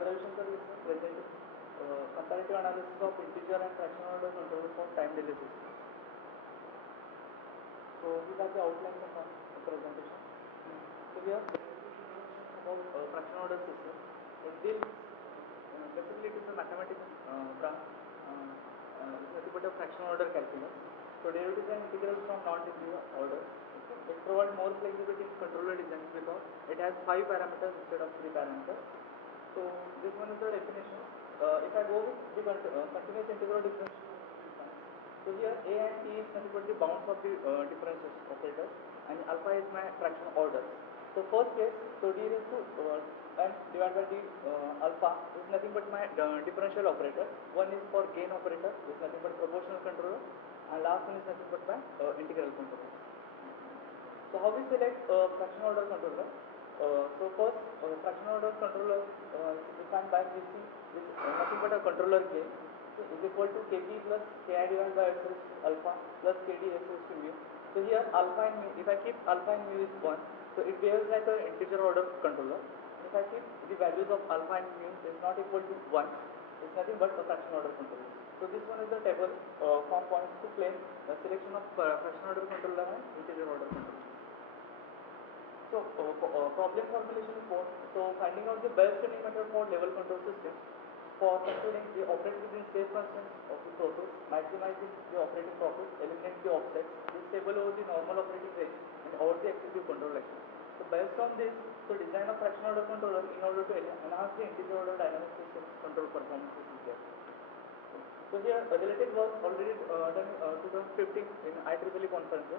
पंधरावी section present comparative analysis of integer and fractional order control for time delay system. So these are the outlines of the presentation. So here about fractional order system. It deals basically it is a mathematical branch. It's nothing but a fractional order calculus. So derivative and integral from non-trivial order. It provides more flexibility in controller design because it has 5 parameters instead of 3 parameters. So this one is the definition. If I go with the continuous integral differential, so here A and T is nothing but the bounds of the differential operator, and alpha is my fractional order. So first case, so D raised to n divided by D alpha is nothing but my differential operator. One is for gain operator, is nothing but proportional controller, and last one is nothing but my integral controller. So how we select fractional order controller? So first, fractional order controller is defined by Vc, which is nothing but a controller gain, is equal to Kp plus Ki divided by S alpha plus Kd S to mu. So here alpha and mu, if I keep alpha and mu is 1, so it behaves like an integer order controller. If I keep the values of alpha and mu is not equal to 1, it's nothing but a fractional order controller. So this one is the table from points to claim the selection of fractional order controller and integer order controller. So problem formulation is what? So finding out the best tuning method for level control system for controlling the operating within safe constraints of the process, maximizing the operating profit, eliminating the offsets, this table over the normal operating range and over the excessive control action. So based on this, so design of fractional order controller in order to enhance the integer order dynamic system control performance is there. So here related was already done 2015 in IEEE conferences.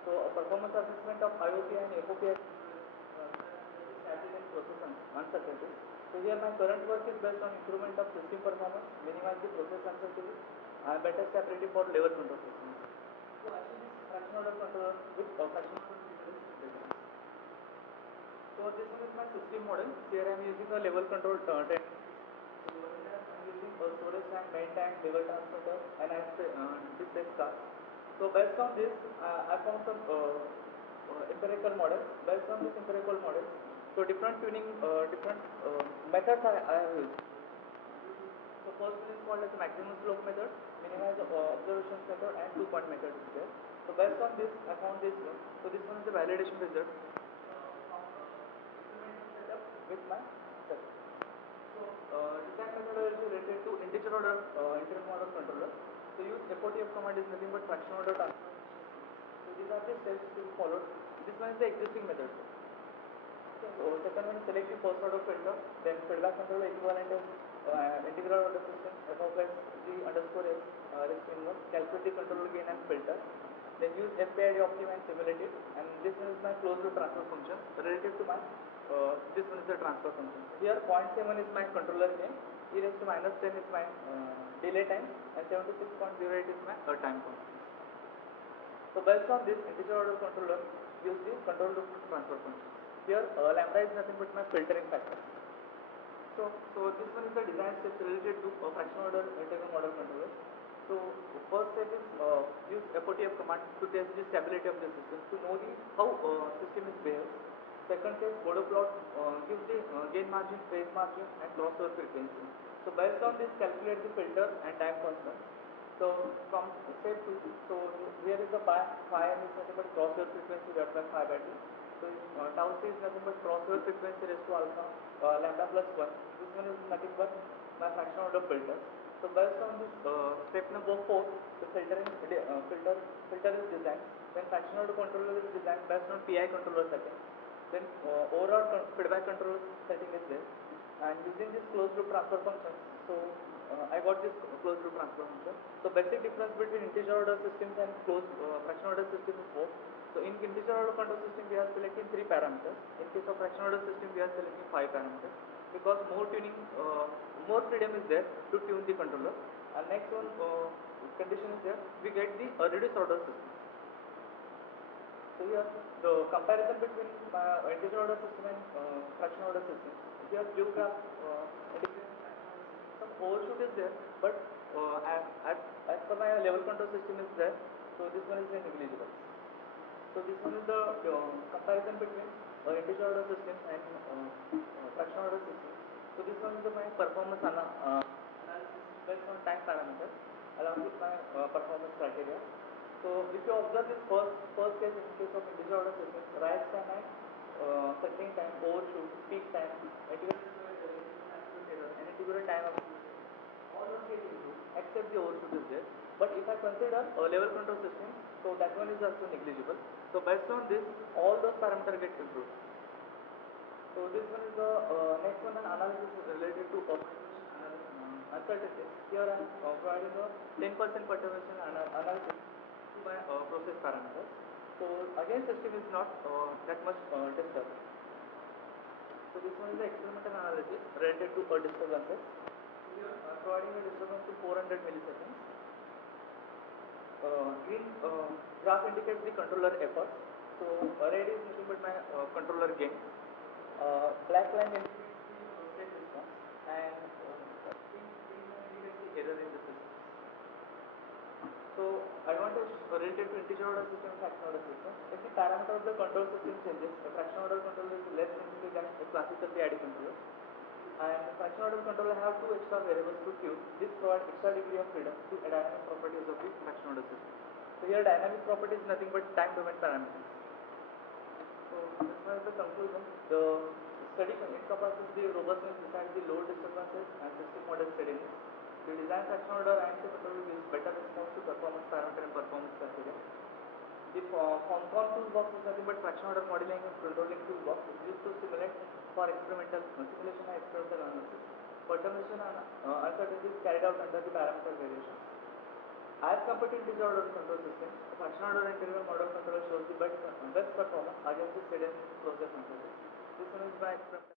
So a performance assessment of IOP and FOP started in process uncertainty. So here my current work is based on improvement of system performance, minimize the process uncertainty, and better stability for level control systems. So actually this fractional order controller with fractional order design. So this one is my system model. Here I am using a level control technique. So here I am using a storage tank, main tank, level transmitter, and I display card. So based on this, I found some empirical models. Based on this empirical models, so different tuning, different methods I have used. So first one is called as maximum slope method, minimize observations method, and 2-point method is there. So based on this, I found this one. So this one is the validation result setup with my setup. So design methodology related to integer order integer model controller. So use FOTF command is nothing but fractional order transfer. So these are the steps to be followed. This one is the existing method. So second one is select the first order filter, then feedback controller equivalent is integral order system, f of x, g underscore x, raised to inverse, calculate the controller gain and filter. Then use FPID optimize and simulate it, and this one is my closed loop transfer function relative to my this one is the transfer function. Here 0.7 is my controller gain, e raised to minus 10 is my delay time, and 76.08 is my time constant. So based on this integer order controller, use the control loop transfer function. Here lambda is nothing but my filtering factor. So this one is the design steps related to fractional order integral model controller. So first step is use FOTF command to test the stability of the system to know the how system is behaved. Second case, Bordeaux plot gives the gain margin, phase margin, and crossover frequency. So based on this, calculate the filter and time constant. So from step 2, so here is the phi m is nothing but crossover frequency divided by phi by 2. So tau c is nothing but crossover frequency raised to alpha lambda plus 1. This one is nothing but my fractional order filter. So based on this step number 4, the filter is designed. Then fractional order controller is designed based on PI controller setting. Then overall feedback control setting is there. And using this closed loop transfer function, so I got this closed loop transfer function. So basic difference between integer order systems and closed fractional order systems is both. So in integer order control system we are selecting 3 parameters. In case of fractional order system we are selecting 5 parameters because more tuning, more freedom is there to tune the controller. And next one condition is there, we get the reduced order system. So here the comparison between integer order system and fractional order system. Here blue graph some overshoot is there, but as per my level control system is there, so this one is negligible. So this one is the comparison between integer order system and fractional order system. So this one is my performance analysis based on time parameters along with my performance criteria. So if you observe this first case, in case of integer order system, rise time at settling time, overshoot, peak time, absolute error, and integral time of all those get improved except the overshoot is there. But if I consider a level control system, so that one is also negligible. So based on this, all those parameters get improved. So this one is the next one, an analysis is related to uncertainty. Here I am providing a 10% perturbation analysis to my process parameters. So again, system is not that much disturbed. So this one is the experimental analysis related to disturbances. Here I am providing a disturbance to 400 milliseconds. Green graph indicates the controller efforts. So red is nothing but my controller gain. Black line indicates the state response, and green line indicates the error in the system. So advantage related to integer order system and fraction order system. If the parameter of the control system changes, the fraction order controller is less sensitive than a classical PID controller. And the fraction order controller have two extra variables to tune. This provides extra degree of freedom to dynamic properties of the fraction order system. So here dynamic property is nothing but time domain parameters. So this one is the conclusion. The study encompasses the robustness besides the load disturbances and system model steadiness. The design fraction order and the controller gives better response to performance parameter and performance criteria. The FOMCON toolbox is nothing but fraction order modeling and controlling toolbox. It is used to simulate for experimental simulation and experimental analysis. Perturbation and uncertainties carried out under the parameter variation. As compared to integer order control system, the fraction order and integral model controller shows the best performance against the steady closure controller. This one is by experimental.